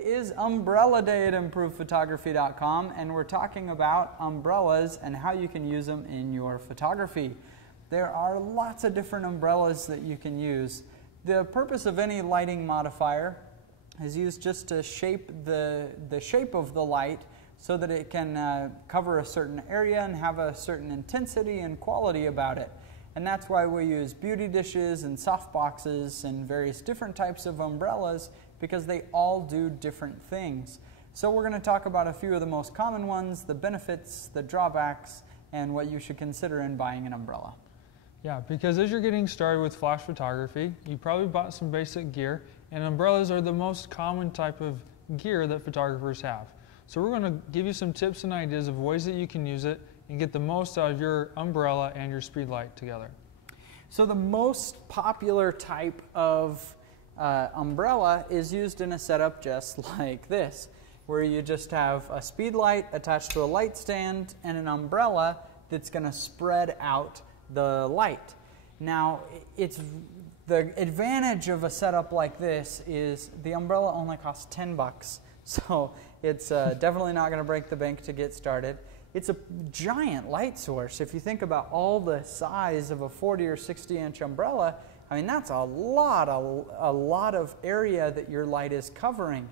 is Umbrella Day at ImprovedPhotography.com, and we're talking about umbrellas and how you can use them in your photography. There are lots of different umbrellas that you can use. The purpose of any lighting modifier is used just to shape the shape of the light so that it can cover a certain area and have a certain intensity and quality about it. And that's why we use beauty dishes and soft boxes and various different types of umbrellas, because they all do different things. So we're going to talk about a few of the most common ones, the benefits, the drawbacks, and what you should consider in buying an umbrella. Yeah, because as you're getting started with flash photography, you probably bought some basic gear, and umbrellas are the most common type of gear that photographers have. So we're going to give you some tips and ideas of ways that you can use it and get the most out of your umbrella and your speed light together. So the most popular type of umbrella is used in a setup just like this, where you just have a speed light attached to a light stand and an umbrella that's going to spread out the light. Now, the advantage of a setup like this is the umbrella only costs 10 bucks, so it's definitely not going to break the bank to get started. It's a giant light source. If you think about all the size of a 40 or 60 inch umbrella, I mean, that's a lot of area that your light is covering.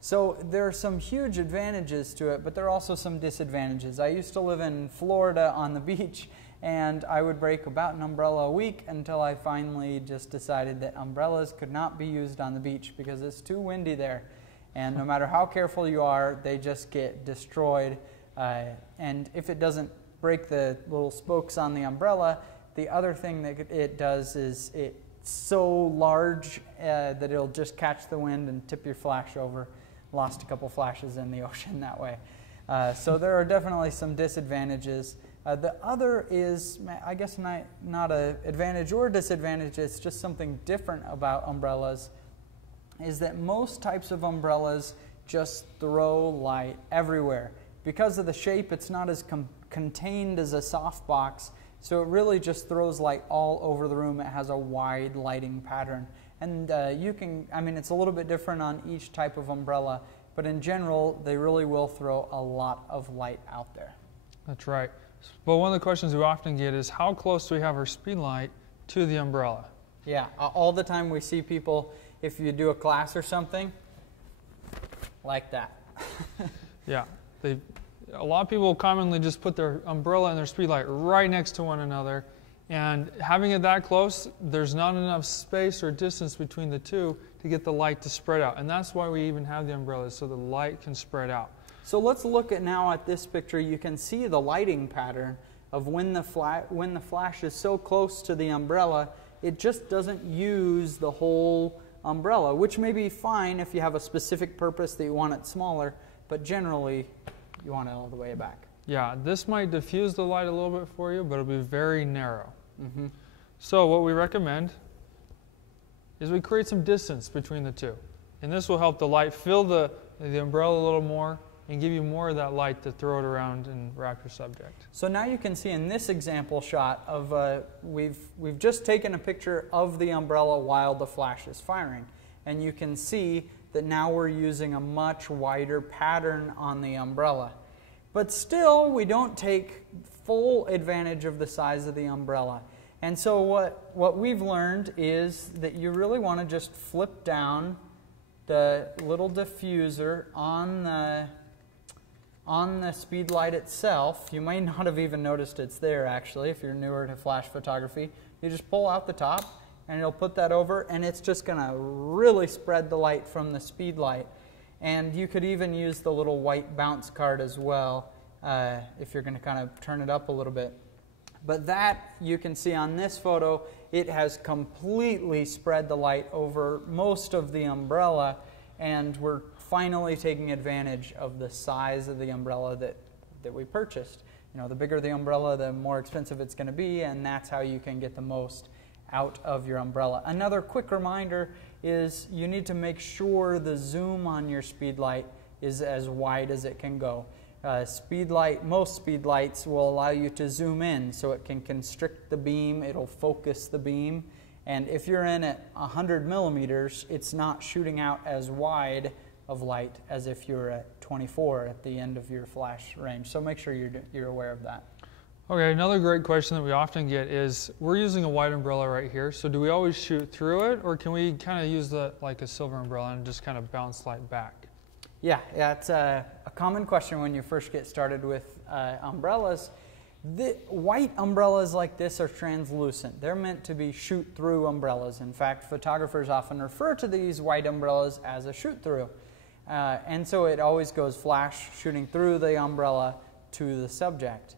So there are some huge advantages to it, but there are also some disadvantages. I used to live in Florida on the beach, and I would break about an umbrella a week until I finally just decided that umbrellas could not be used on the beach because it's too windy there. And no matter how careful you are, they just get destroyed. And if it doesn't break the little spokes on the umbrella, the other thing that it does is it's so large that it'll just catch the wind and tip your flash over. Lost a couple flashes in the ocean that way. So there are definitely some disadvantages. The other is, I guess, not an advantage or disadvantage, it's just something different about umbrellas, is that most types of umbrellas just throw light everywhere. Because of the shape, it's not as contained as a softbox, so it really just throws light all over the room. It has a wide lighting pattern. And it's a little bit different on each type of umbrella, but in general, they really will throw a lot of light out there. That's right. But one of the questions we often get is, how close do we have our speed light to the umbrella? Yeah, all the time we see people, if you do a class or something, like that. Yeah. A lot of people commonly just put their umbrella and their speed light right next to one another, and having it that close, there's not enough space or distance between the two to get the light to spread out, and that's why we even have the umbrellas, so the light can spread out. So let's look now at this picture. You can see the lighting pattern of when the flash is so close to the umbrella, it just doesn't use the whole umbrella, which may be fine if you have a specific purpose that you want it smaller, but generally you want it all the way back. Yeah, this might diffuse the light a little bit for you, but it'll be very narrow. Mm-hmm. So what we recommend is we create some distance between the two. And this will help the light fill the umbrella a little more and give you more of that light to throw it around and wrap your subject. So now you can see in this example shot of, we've just taken a picture of the umbrella while the flash is firing. And you can see that now we're using a much wider pattern on the umbrella. But still, we don't take full advantage of the size of the umbrella. And so what we've learned is that you really want to just flip down the little diffuser on the speed light itself. You might not have even noticed it's there, actually, if you're newer to flash photography. You just pull out the top, and it'll put that over, and it's just going to really spread the light from the speed light. And you could even use the little white bounce card as well if you're going to kind of turn it up a little bit. But that, you can see on this photo, it has completely spread the light over most of the umbrella, and we're finally taking advantage of the size of the umbrella that we purchased. You know, the bigger the umbrella, the more expensive it's going to be, and that's how you can get the most out of your umbrella. Another quick reminder is you need to make sure the zoom on your speed light is as wide as it can go. Most speed lights will allow you to zoom in so it can constrict the beam, it'll focus the beam, and if you're in at 100 millimeters, it's not shooting out as wide of light as if you're at 24 at the end of your flash range. So make sure you're aware of that. Okay, another great question that we often get is, we're using a white umbrella right here, so do we always shoot through it, or can we kind of use like a silver umbrella and just kind of bounce light back? Yeah, it's a common question when you first get started with umbrellas. The white umbrellas like this are translucent. They're meant to be shoot-through umbrellas. In fact, photographers often refer to these white umbrellas as a shoot-through. And so it always goes flash shooting through the umbrella to the subject.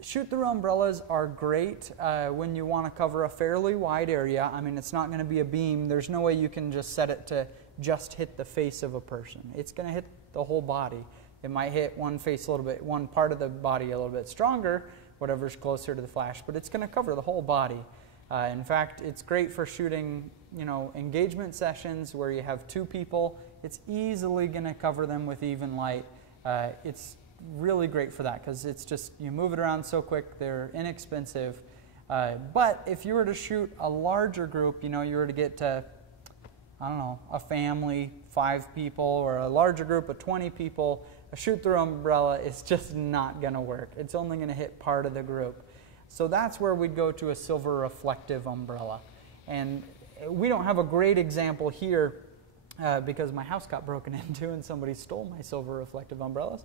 Shoot-through umbrellas are great when you want to cover a fairly wide area. I mean, it's not going to be a beam. There's no way you can just set it to just hit the face of a person. It's going to hit the whole body. It might hit one face a little bit, one part of the body a little bit stronger, whatever's closer to the flash, but it's going to cover the whole body. In fact, it's great for shooting, engagement sessions where you have two people. It's easily going to cover them with even light. It's really great for that because it's just, you move it around so quick, they're inexpensive. But if you were to shoot a larger group, you were to get to, I don't know, a family, 5 people, or a larger group of 20 people, a shoot-through umbrella is just not going to work. It's only going to hit part of the group. So that's where we'd go to a silver reflective umbrella. And we don't have a great example here because my house got broken into and somebody stole my silver reflective umbrellas.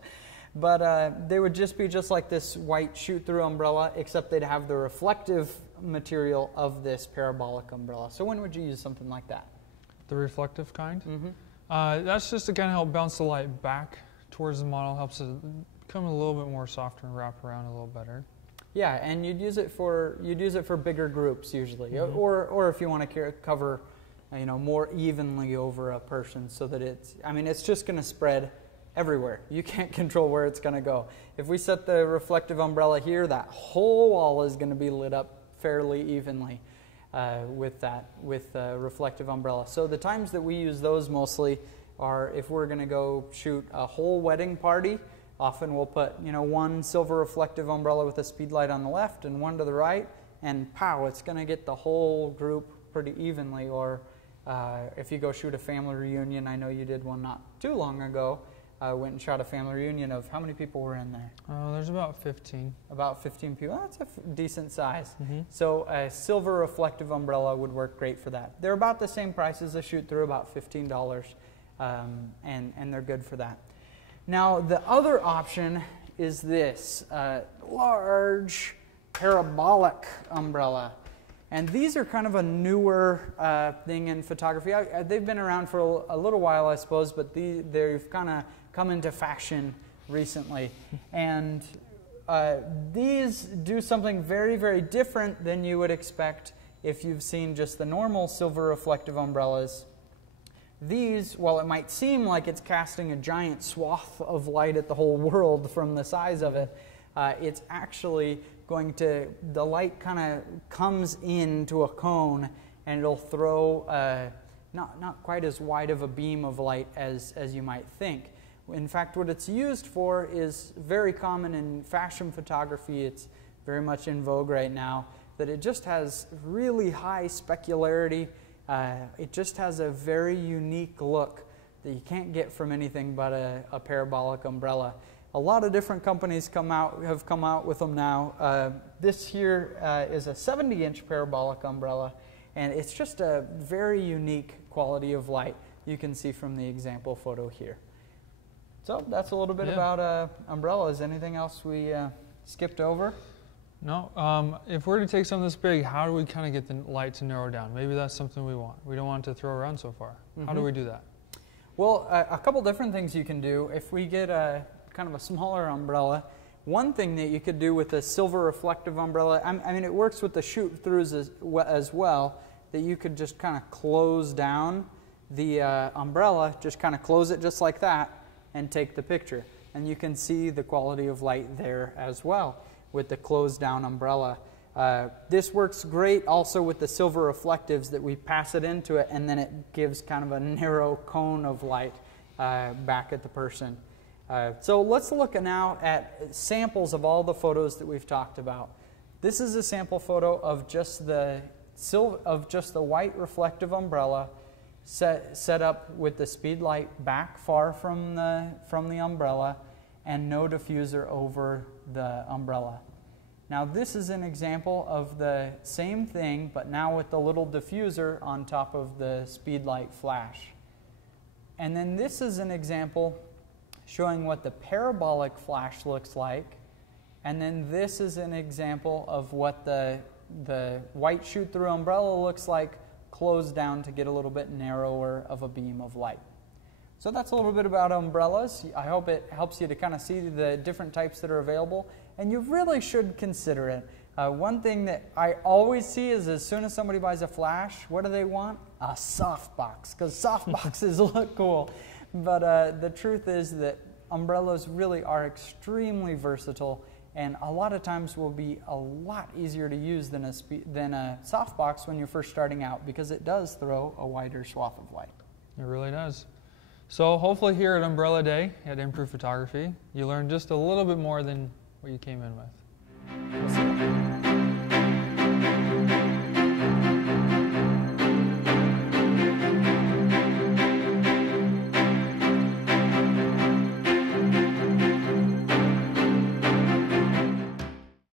But they would just be just like this white shoot-through umbrella, except they'd have the reflective material of this parabolic umbrella. So when would you use something like that? The reflective kind? Mm-hmm. That's just to kind of help bounce the light back towards the model, helps it become a little bit more softer and wrap around a little better. Yeah, and you'd use it for bigger groups usually, mm-hmm. or if you want to cover, more evenly over a person, so that it's just going to spread everywhere. You can't control where it's going to go. If we set the reflective umbrella here, that whole wall is going to be lit up fairly evenly with the reflective umbrella. So the times that we use those mostly are if we're going to go shoot a whole wedding party. Often we'll put, one silver reflective umbrella with a speed light on the left and one to the right, and pow, it's going to get the whole group pretty evenly. Or if you go shoot a family reunion, I know you did one not too long ago, went and shot a family reunion of, how many people were in there? There's about 15. About 15 people. That's a decent size. Mm-hmm. So a silver reflective umbrella would work great for that. They're about the same price as a shoot-through, about $15, and they're good for that. Now, the other option is this large parabolic umbrella. And these are kind of a newer thing in photography. They've been around for a little while, I suppose, but they've kind of come into fashion recently. And these do something very, very different than you would expect if you've seen just the normal silver reflective umbrellas. These, while it might seem like it's casting a giant swath of light at the whole world from the size of it, it's actually going to, the light kind of comes into a cone and it'll throw not quite as wide of a beam of light as you might think. In fact, what it's used for is very common in fashion photography. It's very much in vogue right now, that it just has really high specularity. It just has a very unique look that you can't get from anything but a parabolic umbrella. A lot of different companies have come out with them now. This here is a 70-inch parabolic umbrella, and it's just a very unique quality of light you can see from the example photo here. So that's a little bit about umbrellas. Anything else we skipped over? No. If we're to take something this big, how do we kind of get the light to narrow down? Maybe that's something we want. We don't want it to throw around so far. Mm-hmm. How do we do that? Well, a couple different things you can do. If we get a kind of a smaller umbrella, one thing that you could do with a silver reflective umbrella, I mean, it works with the shoot-throughs as well, that you could just kind of close down the umbrella, just kind of close it just like that, and take the picture. And you can see the quality of light there as well with the closed down umbrella. This works great also with the silver reflectives, that we pass it into it and then it gives kind of a narrow cone of light back at the person. So let's look now at samples of all the photos that we've talked about. This is a sample photo of just the white reflective umbrella set up with the speed light back far from the umbrella, and no diffuser over the umbrella. Now this is an example of the same thing, but now with the little diffuser on top of the speed light flash. And then this is an example showing what the parabolic flash looks like. And then this is an example of what the white shoot-through umbrella looks like, closed down to get a little bit narrower of a beam of light. So that's a little bit about umbrellas. I hope it helps you to kind of see the different types that are available. And you really should consider it. One thing that I always see is as soon as somebody buys a flash, what do they want? A softbox, because softboxes look cool. But the truth is that umbrellas really are extremely versatile, and a lot of times will be a lot easier to use than a softbox when you're first starting out, because it does throw a wider swath of light. It really does. So hopefully here at Umbrella Day at Improve Photography, you learned just a little bit more than what you came in with. We'll see you.